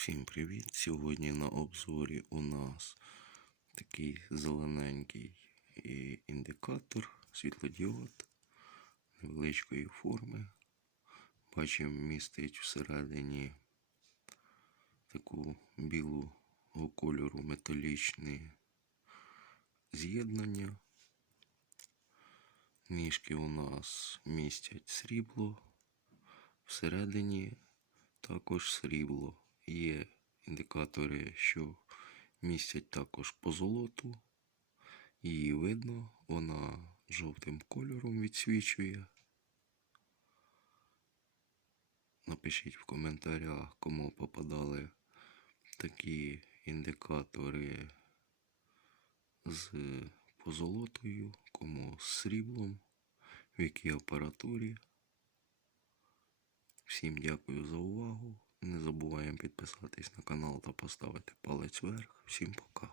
Всім привіт! Сьогодні на обзорі у нас такий зелененький індикатор, світлодіод невеличкої форми. Бачимо, містить всередині таку білого кольору металічне з'єднання. Ніжки у нас містять срібло, всередині також срібло. Є індикатори, що містять також позолоту. Її видно, вона жовтим кольором відсвічує. Напишіть в коментарях, кому попадали такі індикатори з позолотою, кому з сріблом, в якій апаратурі. Всім дякую за увагу. Забуваємо підписатись на канал та поставити палець вверх. Всім пока.